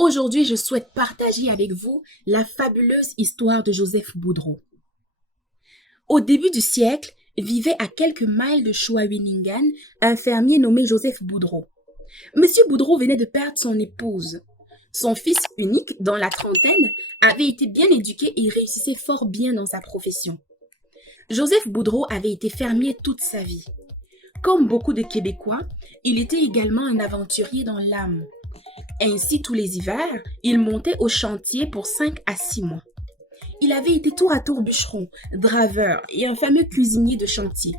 Aujourd'hui, je souhaite partager avec vous la fabuleuse histoire de Joseph Boudreau. Au début du siècle, vivait à quelques miles de Shawinigan un fermier nommé Joseph Boudreau. Monsieur Boudreau venait de perdre son épouse. Son fils unique, dans la trentaine, avait été bien éduqué et réussissait fort bien dans sa profession. Joseph Boudreau avait été fermier toute sa vie. Comme beaucoup de Québécois, il était également un aventurier dans l'âme. Ainsi, tous les hivers, il montait au chantier pour 5 à 6 mois. Il avait été tour à tour bûcheron, draveur et un fameux cuisinier de chantier.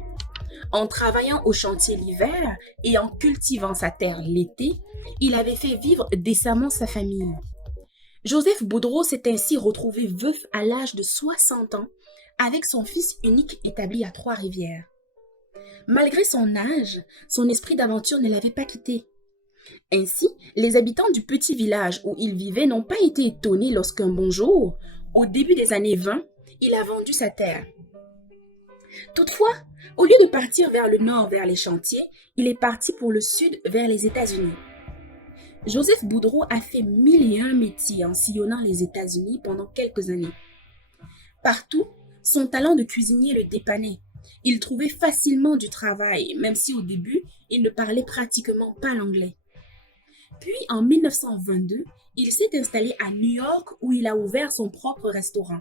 En travaillant au chantier l'hiver et en cultivant sa terre l'été, il avait fait vivre décemment sa famille. Joseph Boudreau s'est ainsi retrouvé veuf à l'âge de 60 ans avec son fils unique établi à Trois-Rivières. Malgré son âge, son esprit d'aventure ne l'avait pas quitté. Ainsi, les habitants du petit village où il vivait n'ont pas été étonnés lorsqu'un bon jour, au début des années 20, il a vendu sa terre. Toutefois, au lieu de partir vers le nord vers les chantiers, il est parti pour le sud vers les États-Unis. Joseph Boudreau a fait 1001 métiers en sillonnant les États-Unis pendant quelques années. Partout, son talent de cuisinier le dépannait. Il trouvait facilement du travail, même si au début, il ne parlait pratiquement pas l'anglais. Puis, en 1922, il s'est installé à New York où il a ouvert son propre restaurant.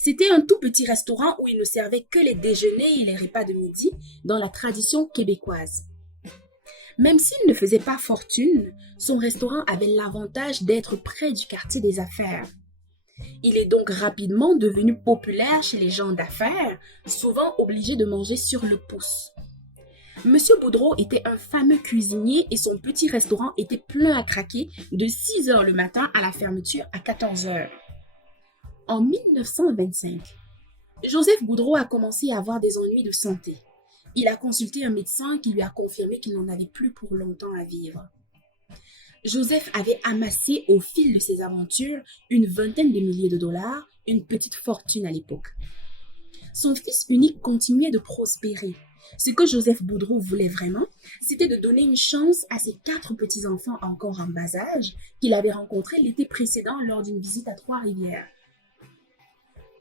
C'était un tout petit restaurant où il ne servait que les déjeuners et les repas de midi dans la tradition québécoise. Même s'il ne faisait pas fortune, son restaurant avait l'avantage d'être près du quartier des affaires. Il est donc rapidement devenu populaire chez les gens d'affaires, souvent obligés de manger sur le pouce. Monsieur Boudreau était un fameux cuisinier et son petit restaurant était plein à craquer de 6 heures le matin à la fermeture à 14 heures. En 1925, Joseph Boudreau a commencé à avoir des ennuis de santé. Il a consulté un médecin qui lui a confirmé qu'il n'en avait plus pour longtemps à vivre. Joseph avait amassé au fil de ses aventures une vingtaine de milliers de dollars, une petite fortune à l'époque. Son fils unique continuait de prospérer. Ce que Joseph Boudreau voulait vraiment, c'était de donner une chance à ses 4 petits-enfants encore en bas âge qu'il avait rencontrés l'été précédent lors d'une visite à Trois-Rivières.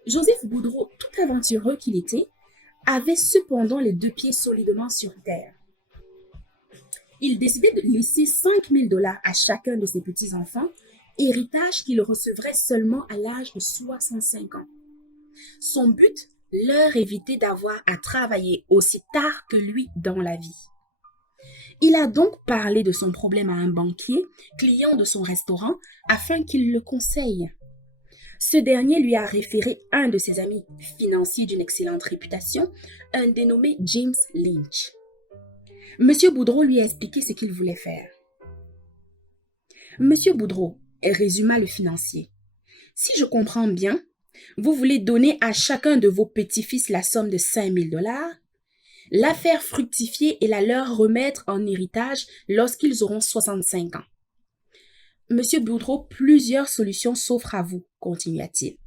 Joseph Boudreau, tout aventureux qu'il était, avait cependant les 2 pieds solidement sur terre. Il décidait de laisser 5 000 dollars à chacun de ses petits-enfants, héritage qu'il recevrait seulement à l'âge de 65 ans. Son but, leur éviter d'avoir à travailler aussi tard que lui dans la vie. Il a donc parlé de son problème à un banquier, client de son restaurant, afin qu'il le conseille. Ce dernier lui a référé un de ses amis, financier d'une excellente réputation, un dénommé James Lynch. Monsieur Boudreau lui a expliqué ce qu'il voulait faire. Monsieur Boudreau, résuma le financier, si je comprends bien, vous voulez donner à chacun de vos petits-fils la somme de 5 000 dollars, la faire fructifier et la leur remettre en héritage lorsqu'ils auront 65 ans. Monsieur Boudreau, plusieurs solutions s'offrent à vous, continua-t-il.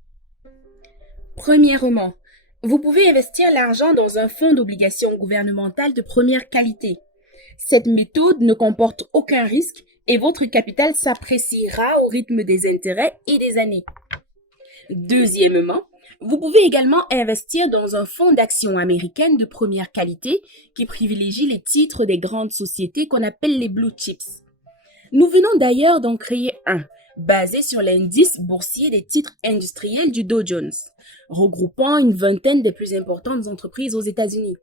Premièrement, vous pouvez investir l'argent dans un fonds d'obligations gouvernementales de première qualité. Cette méthode ne comporte aucun risque et votre capital s'appréciera au rythme des intérêts et des années. Deuxièmement, vous pouvez également investir dans un fonds d'actions américaines de première qualité qui privilégie les titres des grandes sociétés qu'on appelle les blue chips. Nous venons d'ailleurs d'en créer un, basé sur l'indice boursier des titres industriels du Dow Jones, regroupant une vingtaine des plus importantes entreprises aux États-Unis.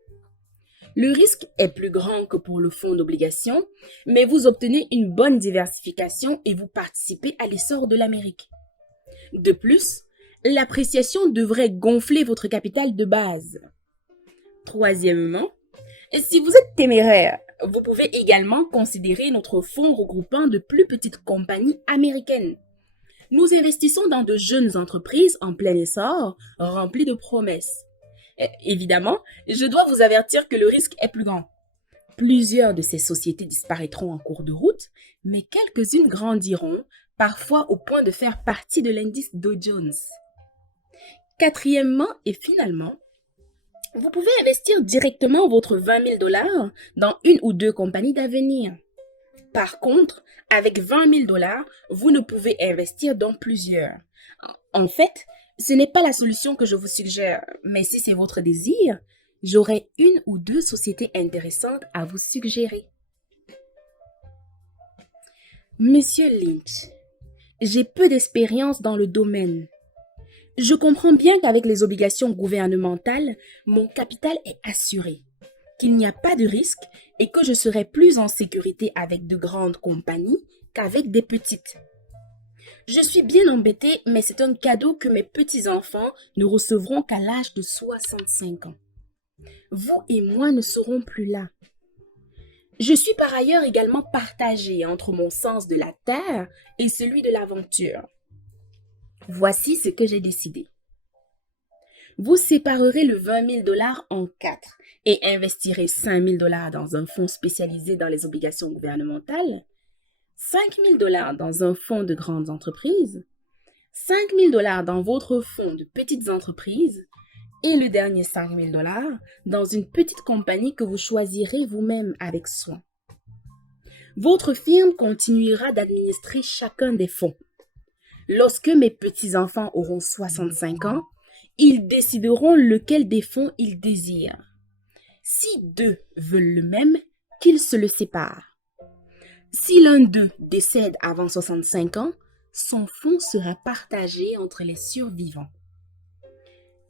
Le risque est plus grand que pour le fonds d'obligations, mais vous obtenez une bonne diversification et vous participez à l'essor de l'Amérique. De plus, l'appréciation devrait gonfler votre capital de base. Troisièmement, si vous êtes téméraire, vous pouvez également considérer notre fonds regroupant de plus petites compagnies américaines. Nous investissons dans de jeunes entreprises en plein essor, remplies de promesses. Évidemment, je dois vous avertir que le risque est plus grand. Plusieurs de ces sociétés disparaîtront en cours de route, mais quelques-unes grandiront, parfois au point de faire partie de l'indice Dow Jones. Quatrièmement et finalement, vous pouvez investir directement votre 20 000 dollars dans une ou deux compagnies d'avenir. Par contre, avec 20 000 dollars, vous ne pouvez investir dans plusieurs. En fait, ce n'est pas la solution que je vous suggère, mais si c'est votre désir, j'aurai une ou deux sociétés intéressantes à vous suggérer. Monsieur Lynch, j'ai peu d'expérience dans le domaine. Je comprends bien qu'avec les obligations gouvernementales, mon capital est assuré, qu'il n'y a pas de risque et que je serai plus en sécurité avec de grandes compagnies qu'avec des petites. Je suis bien embêtée, mais c'est un cadeau que mes petits-enfants ne recevront qu'à l'âge de 65 ans. Vous et moi ne serons plus là. Je suis par ailleurs également partagée entre mon sens de la terre et celui de l'aventure. Voici ce que j'ai décidé. Vous séparerez le 20 000 dollars en 4 et investirez 5 000 dollars dans un fonds spécialisé dans les obligations gouvernementales, 5 000 dollars dans un fonds de grandes entreprises, 5 000 dollars dans votre fonds de petites entreprises et le dernier 5 000 dollars dans une petite compagnie que vous choisirez vous-même avec soin. Votre firme continuera d'administrer chacun des fonds. Lorsque mes petits-enfants auront 65 ans, ils décideront lequel des fonds ils désirent. Si deux veulent le même, qu'ils se le séparent. Si l'un d'eux décède avant 65 ans, son fonds sera partagé entre les survivants.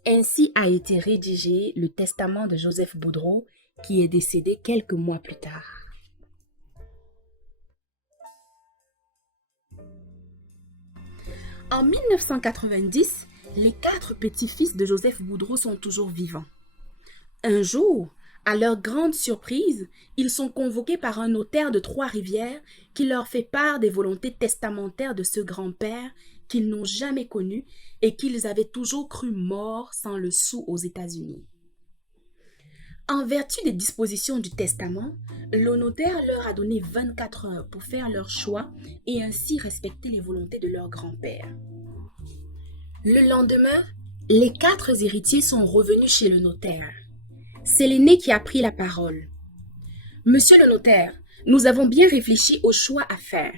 Ainsi a été rédigé le testament de Joseph Boudreau, qui est décédé quelques mois plus tard. En 1990, les 4 petits-fils de Joseph Boudreau sont toujours vivants. Un jour, à leur grande surprise, ils sont convoqués par un notaire de Trois-Rivières qui leur fait part des volontés testamentaires de ce grand-père qu'ils n'ont jamais connu et qu'ils avaient toujours cru mort sans le sou aux États-Unis. En vertu des dispositions du testament, le notaire leur a donné 24 heures pour faire leur choix et ainsi respecter les volontés de leur grand-père. Le lendemain, les 4 héritiers sont revenus chez le notaire. C'est l'aîné qui a pris la parole. « Monsieur le notaire, nous avons bien réfléchi au choix à faire.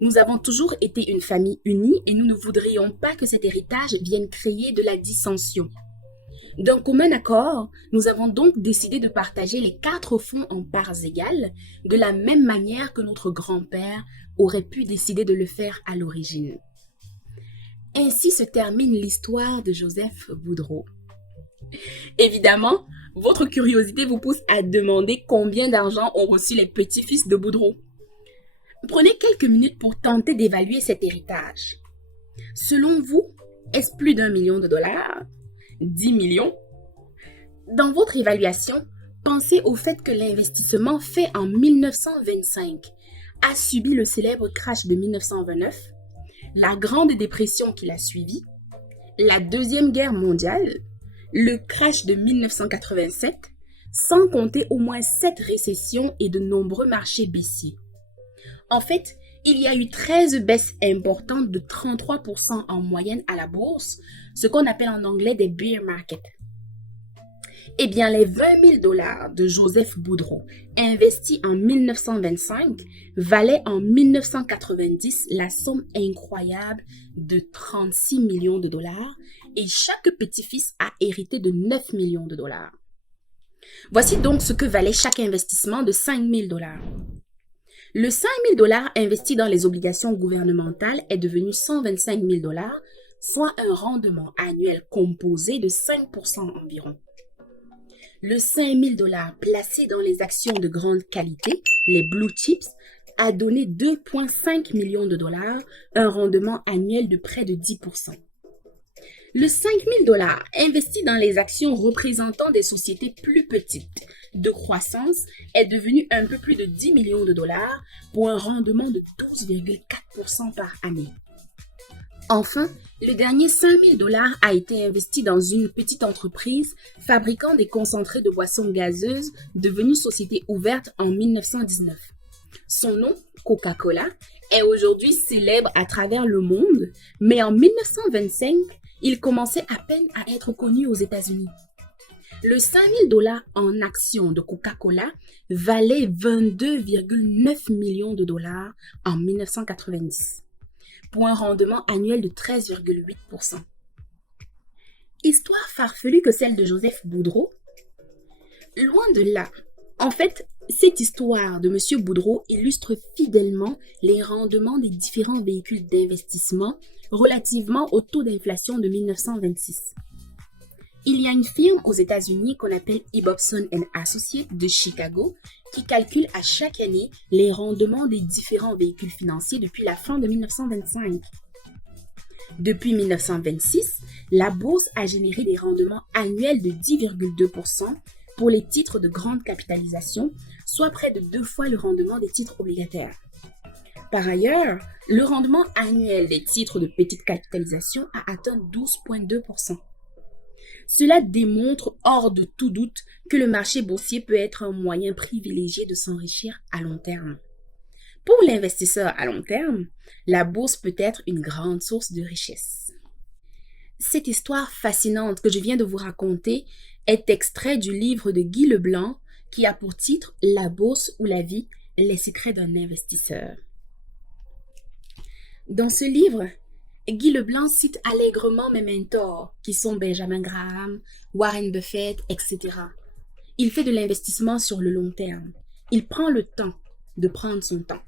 Nous avons toujours été une famille unie et nous ne voudrions pas que cet héritage vienne créer de la dissension. D'un commun accord, nous avons donc décidé de partager les 4 fonds en parts égales, de la même manière que notre grand-père aurait pu décider de le faire à l'origine. » Ainsi se termine l'histoire de Joseph Boudreau. Évidemment, votre curiosité vous pousse à demander combien d'argent ont reçu les petits-fils de Boudreau. Prenez quelques minutes pour tenter d'évaluer cet héritage. Selon vous, est-ce plus d'1 million de dollars? 10 millions? Dans votre évaluation, pensez au fait que l'investissement fait en 1925 a subi le célèbre crash de 1929, la Grande Dépression qui l'a suivi, la Deuxième Guerre mondiale, le crash de 1987, sans compter au moins 7 récessions et de nombreux marchés baissiers. En fait, il y a eu 13 baisses importantes de 33% en moyenne à la bourse, ce qu'on appelle en anglais des bear markets. Eh bien, les 20 000 dollars de Joseph Boudreau, investis en 1925, valaient en 1990 la somme incroyable de 36 millions de dollars et chaque petit-fils a hérité de 9 millions de dollars. Voici donc ce que valait chaque investissement de 5 000 dollars. Le 5 000 dollars investi dans les obligations gouvernementales est devenu 125 000 dollars, soit un rendement annuel composé de 5% environ. Le 5 000 dollars placé dans les actions de grande qualité, les blue chips, a donné 2,5 millions de dollars, un rendement annuel de près de 10%. Le 5 000 dollars investi dans les actions représentant des sociétés plus petites de croissance est devenu un peu plus de 10 millions de dollars pour un rendement de 12,4% par année. Enfin, le dernier 5 000 dollars a été investi dans une petite entreprise fabriquant des concentrés de boissons gazeuses devenue société ouverte en 1919. Son nom, Coca-Cola, est aujourd'hui célèbre à travers le monde, mais en 1925, il commençait à peine à être connu aux États-Unis. Le 5000 dollars en actions de Coca-Cola valait 22,9 millions de dollars en 1990, pour un rendement annuel de 13,8%. Histoire farfelue que celle de Joseph Boudreau? Loin de là. En fait, cette histoire de M. Boudreau illustre fidèlement les rendements des différents véhicules d'investissement relativement au taux d'inflation de 1926. Il y a une firme aux États-Unis qu'on appelle Ibbotson Associates de Chicago qui calcule à chaque année les rendements des différents véhicules financiers depuis la fin de 1925. Depuis 1926, la bourse a généré des rendements annuels de 10,2% pour les titres de grande capitalisation, soit près de 2 fois le rendement des titres obligataires. Par ailleurs, le rendement annuel des titres de petite capitalisation a atteint 12,2%. Cela démontre hors de tout doute que le marché boursier peut être un moyen privilégié de s'enrichir à long terme. Pour l'investisseur à long terme, la bourse peut être une grande source de richesse. Cette histoire fascinante que je viens de vous raconter est extrait du livre de Guy Leblanc qui a pour titre « La bourse ou la vie, les secrets d'un investisseur ». Dans ce livre, Guy Leblanc cite allègrement mes mentors, qui sont Benjamin Graham, Warren Buffett, etc. Il fait de l'investissement sur le long terme. Il prend le temps de prendre son temps.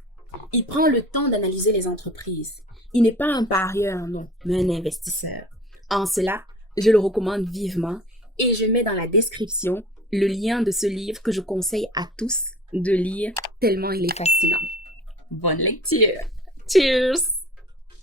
Il prend le temps d'analyser les entreprises. Il n'est pas un parieur, non, mais un investisseur. En cela, je le recommande vivement et je mets dans la description le lien de ce livre que je conseille à tous de lire tellement il est fascinant. Bonne lecture! Cheers!